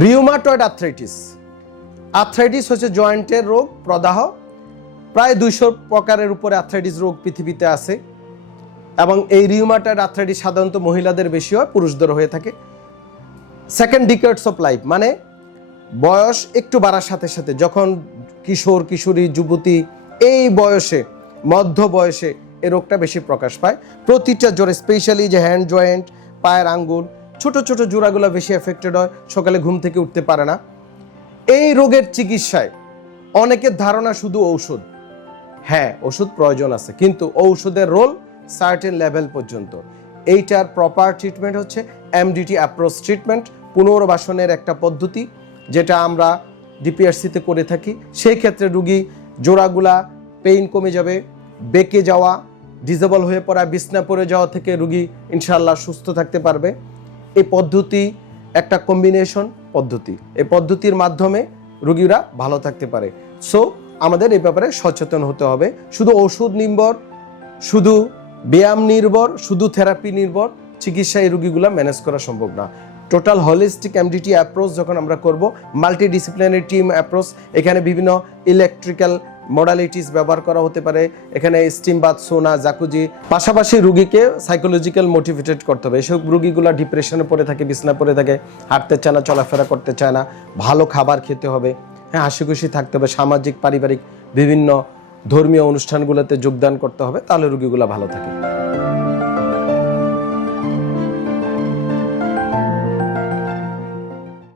Rheumatoid arthritis. Arthritis হচ্ছে জয়েন্টের রোগ, প্রদাহ। প্রায় 200 প্রকারের উপরে আর্থ্রাইটিস রোগ পৃথিবীতে আছে এবং এই রিউমাটয়েড আর্থ্রাইটিস সাধারণত মহিলাদের বেশি হয়, পুরুষদের হয়ে থাকে। সেকেন্ড ডিকেডস অফ লাইফ, মানে বয়স একটু বাড়ার সাথে সাথে, যখন কিশোর কিশোরী যুবতী এই বয়সে, মধ্য বয়সে এই রোগটা বেশি প্রকাশ পায়। প্রতিটা জোড়া, স্পেশালি যে হ্যান্ড জয়েন্ট, পায়ের আঙ্গুল, ছোট ছোট জোড়াগুলো বেশি এফেক্টেড হয়, সকালে ঘুম থেকে উঠতে পারে না। এই রোগের চিকিৎসায় অনেকের ধারণা শুধু ঔষধ। হ্যাঁ, ওষুধ প্রয়োজন আছে, কিন্তু ঔষধের রোল সার্টেন লেভেল পর্যন্ত। এইটার প্রপার ট্রিটমেন্ট হচ্ছে এমডিটি অ্যাপ্রোচ ট্রিটমেন্ট, পুনর্বাসনের একটা পদ্ধতি, যেটা আমরা ডিপিআরসিতে করে থাকি। সেই ক্ষেত্রে রুগী জোড়াগুলা পেইন কমে যাবে, বেঁকে যাওয়া, ডিসেবল হয়ে পড়া, বিছনা পড়ে যাওয়া থেকে রুগী ইনশাআল্লাহ সুস্থ থাকতে পারবে। এই পদ্ধতি একটা কম্বিনেশন পদ্ধতি, এই পদ্ধতির মাধ্যমে রুগীরা ভালো থাকতে পারে। সো আমাদের এই ব্যাপারে সচেতন হতে হবে। শুধু ওষুধ নির্ভর, শুধু ব্যায়াম নির্ভর, শুধু থেরাপি নির্ভর চিকিৎসা এই রুগীগুলো ম্যানেজ করা সম্ভব না। টোটাল হলিস্টিক এমডিটি অ্যাপ্রোচ যখন আমরা করব, মাল্টিডিসিপ্লিনারি টিম অ্যাপ্রোচ, এখানে বিভিন্ন ইলেকট্রিক্যাল মডালিটিস ব্যবহার করা হতে পারে, এখানে স্টিম বাথ, সোনা, জাকুজি, পাশাপাশি রুগীকে সাইকোলজিক্যাল মোটিভেটেড করতে হবে। এসব রুগীগুলো ডিপ্রেশনে পড়ে থাকে, বিছনা পড়ে থাকে, হাঁটতে চায় না, চলাফেরা করতে চায় না, ভালো খাবার খেতে হবে, হ্যাঁ, হাসি খুশি থাকতে হবে, সামাজিক পারিবারিক বিভিন্ন ধর্মীয় অনুষ্ঠানগুলোতে যোগদান করতে হবে, তাহলে রুগীগুলো ভালো থাকে।